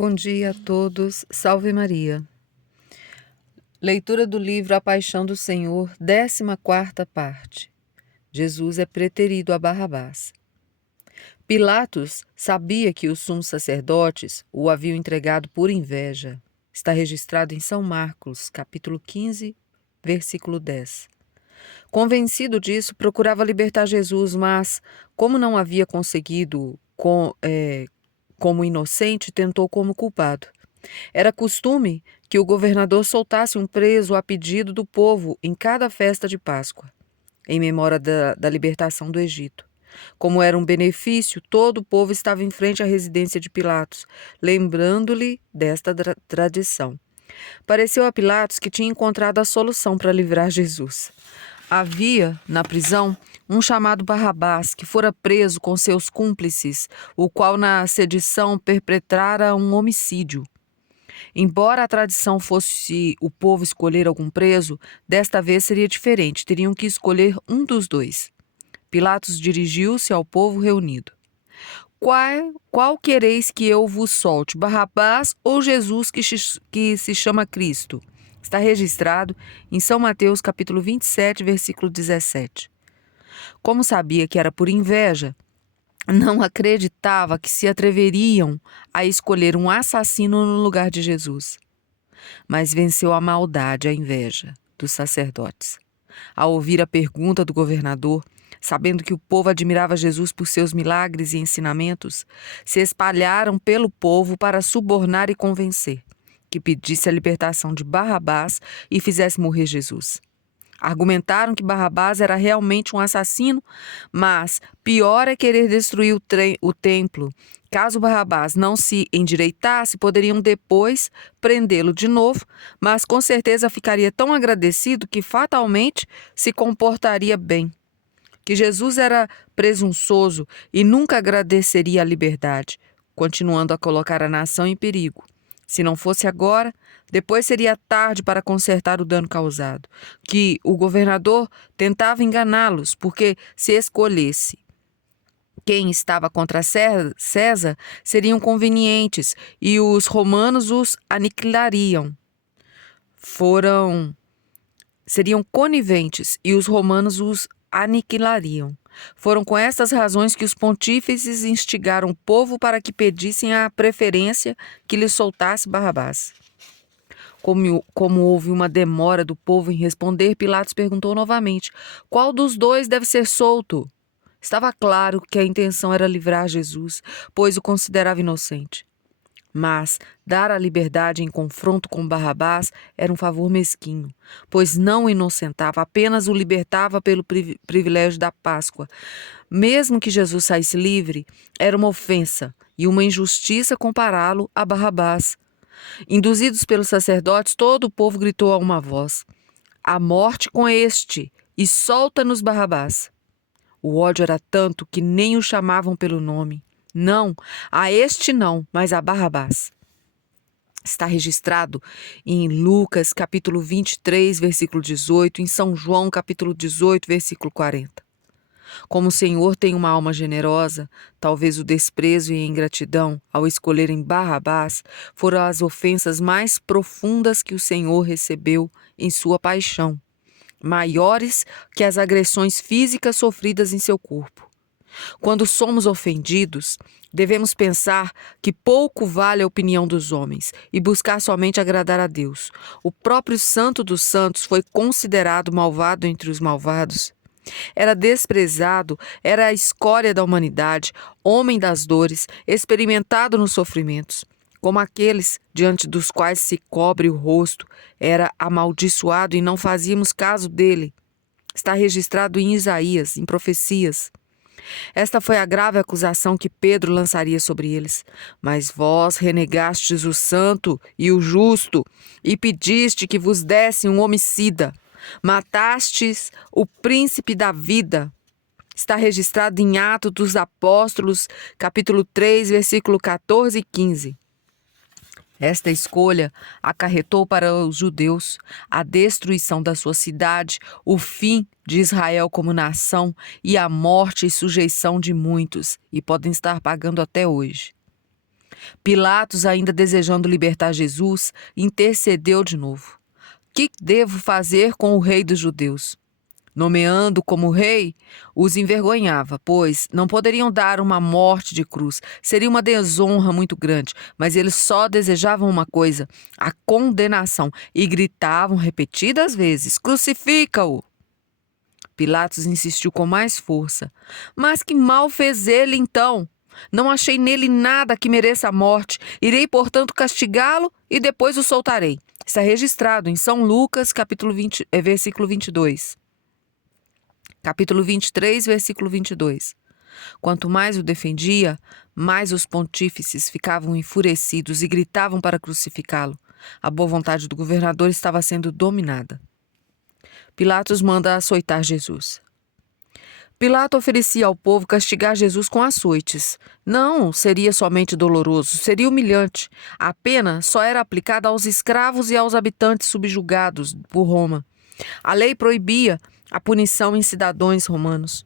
Bom dia a todos, salve Maria. Leitura do livro A Paixão do Senhor, 14ª parte. Jesus é preterido a Barrabás. Pilatos sabia que os sumos sacerdotes o haviam entregado por inveja. Está registrado em São Marcos, capítulo 15, versículo 10. Convencido disso, procurava libertar Jesus, mas, como não havia conseguido como inocente, tentou como culpado. Era costume que o governador soltasse um preso a pedido do povo em cada festa de Páscoa, em memória da libertação do Egito. Como era um benefício, todo o povo estava em frente à residência de Pilatos, lembrando-lhe desta tradição. Pareceu a Pilatos que tinha encontrado a solução para livrar Jesus. Havia, na prisão, um chamado Barrabás, que fora preso com seus cúmplices, o qual na sedição perpetrara um homicídio. Embora a tradição fosse o povo escolher algum preso, desta vez seria diferente, teriam que escolher um dos dois. Pilatos dirigiu-se ao povo reunido. Qual quereis que eu vos solte, Barrabás ou Jesus que se chama Cristo? Está registrado em São Mateus capítulo 27, versículo 17. Como sabia que era por inveja, não acreditava que se atreveriam a escolher um assassino no lugar de Jesus. Mas venceu a maldade, a inveja dos sacerdotes. Ao ouvir a pergunta do governador, sabendo que o povo admirava Jesus por seus milagres e ensinamentos, se espalharam pelo povo para subornar e convencer, que pedisse a libertação de Barrabás e fizesse morrer Jesus. Argumentaram que Barrabás era realmente um assassino, mas pior é querer destruir o templo. Caso Barrabás não se endireitasse, poderiam depois prendê-lo de novo, mas com certeza ficaria tão agradecido que fatalmente se comportaria bem. Que Jesus era presunçoso e nunca agradeceria a liberdade, continuando a colocar a nação em perigo. Se não fosse agora, depois seria tarde para consertar o dano causado. Que o governador tentava enganá-los, porque se escolhesse quem estava contra César, seriam convenientes e os romanos os aniquilariam. Seriam coniventes e os romanos os aniquilariam. Foram com estas razões que os pontífices instigaram o povo para que pedissem a preferência que lhe soltasse Barrabás. Como houve uma demora do povo em responder, Pilatos perguntou novamente: qual dos dois deve ser solto? Estava claro que a intenção era livrar Jesus, pois o considerava inocente. Mas dar a liberdade em confronto com Barrabás era um favor mesquinho, pois não o inocentava, apenas o libertava pelo privilégio da Páscoa. Mesmo que Jesus saísse livre, era uma ofensa e uma injustiça compará-lo a Barrabás. Induzidos pelos sacerdotes, todo o povo gritou a uma voz: a morte com este, e solta-nos Barrabás. O ódio era tanto que nem o chamavam pelo nome. Não, a este não, mas a Barrabás. Está registrado em Lucas, capítulo 23, versículo 18, em São João, capítulo 18, versículo 40. Como o Senhor tem uma alma generosa, talvez o desprezo e a ingratidão, ao escolherem Barrabás, foram as ofensas mais profundas que o Senhor recebeu em sua paixão, maiores que as agressões físicas sofridas em seu corpo. Quando somos ofendidos, devemos pensar que pouco vale a opinião dos homens e buscar somente agradar a Deus. O próprio Santo dos Santos foi considerado malvado entre os malvados. Era desprezado, era a escória da humanidade, homem das dores, experimentado nos sofrimentos. Como aqueles diante dos quais se cobre o rosto, era amaldiçoado e não fazíamos caso dele. Está registrado em Isaías, em profecias. Esta foi a grave acusação que Pedro lançaria sobre eles. Mas vós renegastes o santo e o justo, e pediste que vos desse um homicida. Matastes o príncipe da vida. Está registrado em Atos dos Apóstolos, capítulo 3, versículo 14 e 15. Esta escolha acarretou para os judeus a destruição da sua cidade, o fim de Israel como nação e a morte e sujeição de muitos, e podem estar pagando até hoje. Pilatos, ainda desejando libertar Jesus, intercedeu de novo. Que devo fazer com o rei dos judeus? Nomeando como rei, os envergonhava, pois não poderiam dar uma morte de cruz. Seria uma desonra muito grande, mas eles só desejavam uma coisa, a condenação, e gritavam repetidas vezes: crucifica-o! Pilatos insistiu com mais força. Mas que mal fez ele, então? Não achei nele nada que mereça a morte. Irei, portanto, castigá-lo e depois o soltarei. Está registrado em São Lucas, capítulo 20, versículo 22. Capítulo 23, versículo 22. Quanto mais o defendia, mais os pontífices ficavam enfurecidos e gritavam para crucificá-lo. A boa vontade do governador estava sendo dominada. Pilatos manda açoitar Jesus. Pilato oferecia ao povo castigar Jesus com açoites. Não seria somente doloroso, seria humilhante. A pena só era aplicada aos escravos e aos habitantes subjugados por Roma. A lei proibia a punição em cidadãos romanos.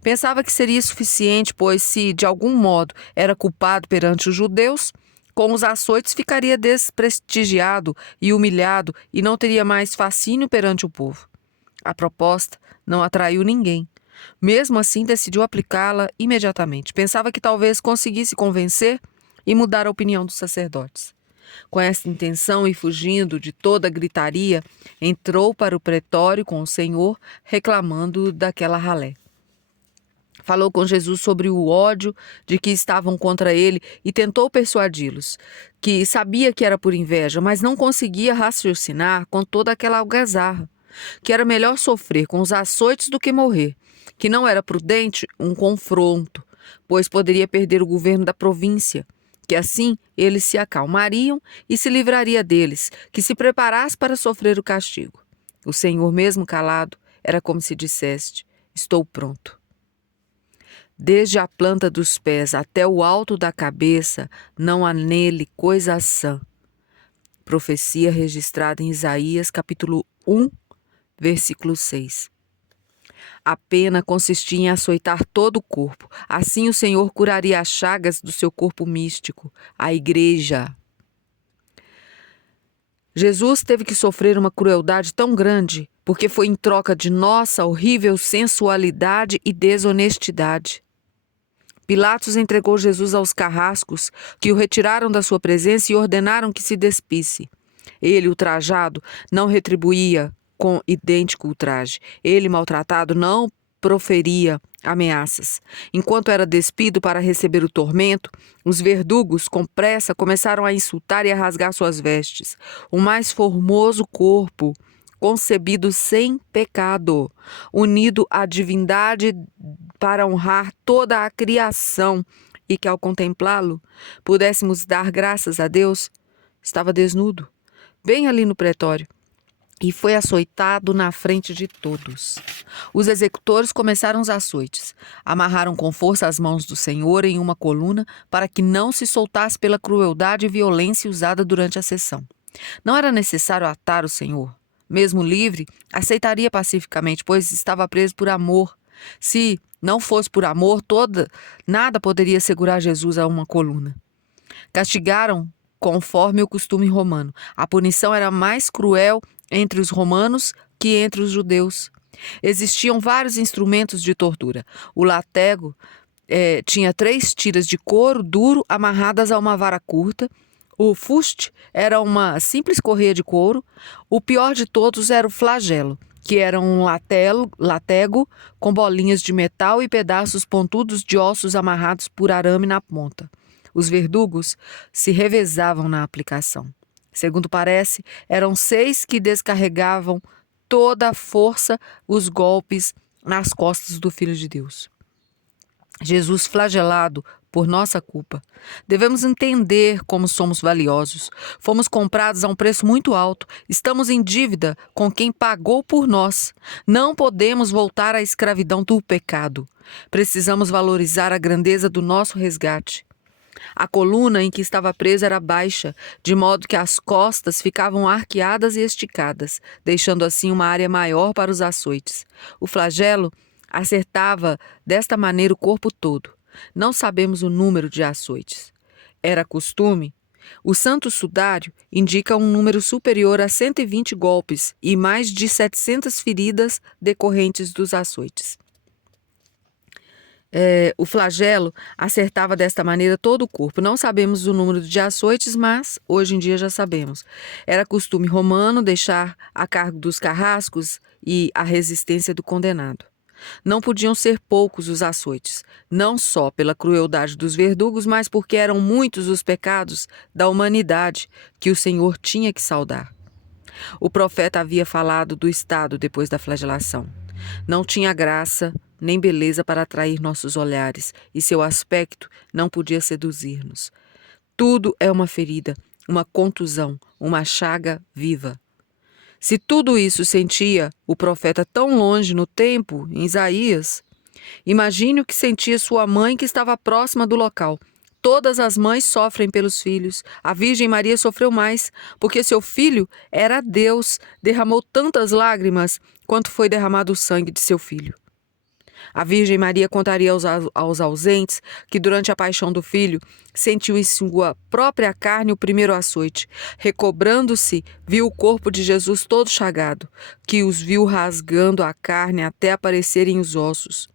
Pensava que seria suficiente, pois se, de algum modo, era culpado perante os judeus, com os açoites ficaria desprestigiado e humilhado e não teria mais fascínio perante o povo. A proposta não atraiu ninguém. Mesmo assim, decidiu aplicá-la imediatamente. Pensava que talvez conseguisse convencer e mudar a opinião dos sacerdotes. Com essa intenção e fugindo de toda a gritaria, entrou para o pretório com o Senhor, reclamando daquela ralé. Falou com Jesus sobre o ódio de que estavam contra ele e tentou persuadi-los, que sabia que era por inveja, mas não conseguia raciocinar com toda aquela algazarra, que era melhor sofrer com os açoites do que morrer, que não era prudente um confronto, pois poderia perder o governo da província, que assim eles se acalmariam e se livraria deles, que se preparasse para sofrer o castigo. O Senhor, mesmo calado, era como se dissesse: estou pronto. Desde a planta dos pés até o alto da cabeça, não há nele coisa sã. Profecia registrada em Isaías, capítulo 1, versículo 6. A pena consistia em açoitar todo o corpo. Assim o Senhor curaria as chagas do seu corpo místico, a igreja. Jesus teve que sofrer uma crueldade tão grande porque foi em troca de nossa horrível sensualidade e desonestidade. Pilatos entregou Jesus aos carrascos, que o retiraram da sua presença e ordenaram que se despisse. Ele, ultrajado, não retribuía com idêntico ultraje. Ele, maltratado, não proferia ameaças. Enquanto era despido para receber o tormento, os verdugos, com pressa, começaram a insultar e a rasgar suas vestes. O mais formoso corpo, concebido sem pecado, unido à divindade para honrar toda a criação e que, ao contemplá-lo, pudéssemos dar graças a Deus, estava desnudo, bem ali no pretório, e foi açoitado na frente de todos. Os executores começaram os açoites. Amarraram com força as mãos do Senhor em uma coluna para que não se soltasse pela crueldade e violência usada durante a sessão. Não era necessário atar o Senhor. Mesmo livre, aceitaria pacificamente, pois estava preso por amor. Se não fosse por amor, nada poderia segurar Jesus a uma coluna. Castigaram conforme o costume romano. A punição era mais cruel entre os romanos que entre os judeus. Existiam vários instrumentos de tortura. O latego tinha 3 tiras de couro duro amarradas a uma vara curta. O fuste era uma simples correia de couro. O pior de todos era o flagelo, que era um latego com bolinhas de metal e pedaços pontudos de ossos amarrados por arame na ponta. Os verdugos se revezavam na aplicação. Segundo parece, eram 6 que descarregavam toda a força, os golpes nas costas do Filho de Deus. Jesus flagelado por nossa culpa. Devemos entender como somos valiosos. Fomos comprados a um preço muito alto. Estamos em dívida com quem pagou por nós. Não podemos voltar à escravidão do pecado. Precisamos valorizar a grandeza do nosso resgate. A coluna em que estava preso era baixa, de modo que as costas ficavam arqueadas e esticadas, deixando assim uma área maior para os açoites. O flagelo acertava desta maneira o corpo todo. Não sabemos o número de açoites. era costume, o santo sudário indica um número superior a 120 golpes e mais de 700 feridas decorrentes dos açoites. O flagelo acertava desta maneira todo o corpo. Não sabemos o número de açoites, mas hoje em dia já sabemos. Era costume romano deixar a cargo dos carrascos e a resistência do condenado. Não podiam ser poucos os açoites, não só pela crueldade dos verdugos, mas porque eram muitos os pecados da humanidade que o Senhor tinha que saldar. O profeta havia falado do estado depois da flagelação. Não tinha graça nem beleza para atrair nossos olhares, e seu aspecto não podia seduzir-nos. Tudo é uma ferida, uma contusão, uma chaga viva. Se tudo isso sentia o profeta tão longe no tempo, em Isaías, imagine o que sentia sua mãe que estava próxima do local. Todas as mães sofrem pelos filhos. A Virgem Maria sofreu mais, porque seu filho era Deus, derramou tantas lágrimas quanto foi derramado o sangue de seu filho. A Virgem Maria contaria aos ausentes que durante a paixão do filho sentiu em sua própria carne o primeiro açoite. Recobrando-se, viu o corpo de Jesus todo chagado, que os viu rasgando a carne até aparecerem os ossos.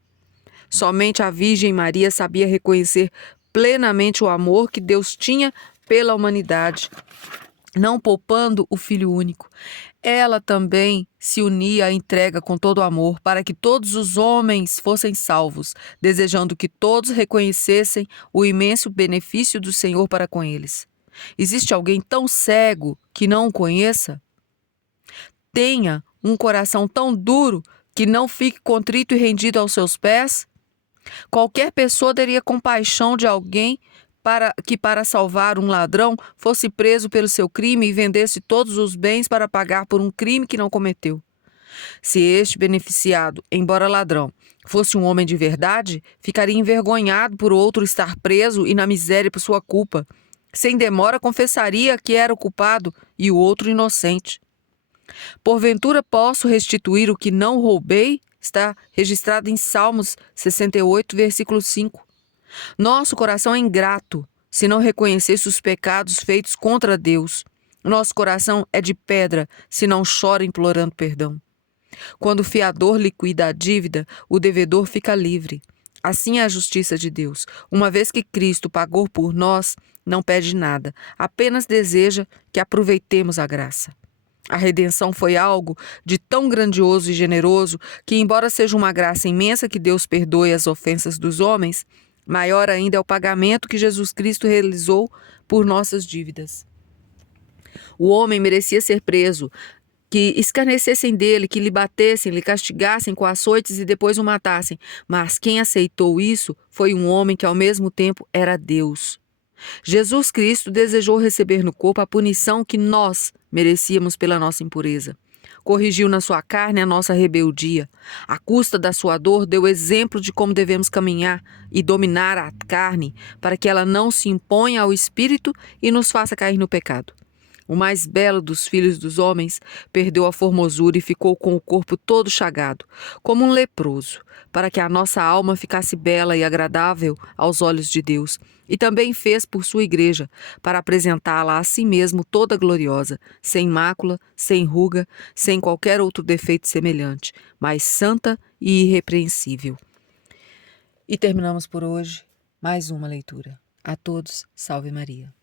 Somente a Virgem Maria sabia reconhecer plenamente o amor que Deus tinha pela humanidade, não poupando o Filho único. Ela também se unia à entrega com todo amor para que todos os homens fossem salvos, desejando que todos reconhecessem o imenso benefício do Senhor para com eles. Existe alguém tão cego que não o conheça? Tenha um coração tão duro que não fique contrito e rendido aos seus pés? Qualquer pessoa teria compaixão de alguém para salvar um ladrão, fosse preso pelo seu crime e vendesse todos os bens para pagar por um crime que não cometeu. Se este beneficiado, embora ladrão, fosse um homem de verdade, ficaria envergonhado por outro estar preso e na miséria por sua culpa. Sem demora confessaria que era o culpado e o outro inocente. Porventura posso restituir o que não roubei? Está registrado em Salmos 68, versículo 5. Nosso coração é ingrato se não reconhecesse os pecados feitos contra Deus. Nosso coração é de pedra se não chora implorando perdão. Quando o fiador liquida a dívida, o devedor fica livre. Assim é a justiça de Deus. Uma vez que Cristo pagou por nós, não pede nada, apenas deseja que aproveitemos a graça. A redenção foi algo de tão grandioso e generoso que, embora seja uma graça imensa que Deus perdoe as ofensas dos homens, maior ainda é o pagamento que Jesus Cristo realizou por nossas dívidas. O homem merecia ser preso, que escarnecessem dele, que lhe batessem, lhe castigassem com açoites e depois o matassem. Mas quem aceitou isso foi um homem que ao mesmo tempo era Deus. Jesus Cristo desejou receber no corpo a punição que nós merecíamos pela nossa impureza. Corrigiu na sua carne a nossa rebeldia. À custa da sua dor, deu exemplo de como devemos caminhar e dominar a carne para que ela não se imponha ao espírito e nos faça cair no pecado. O mais belo dos filhos dos homens perdeu a formosura e ficou com o corpo todo chagado, como um leproso, para que a nossa alma ficasse bela e agradável aos olhos de Deus. E também fez por sua igreja, para apresentá-la a si mesmo toda gloriosa, sem mácula, sem ruga, sem qualquer outro defeito semelhante, mas santa e irrepreensível. E terminamos por hoje mais uma leitura. A todos, salve Maria.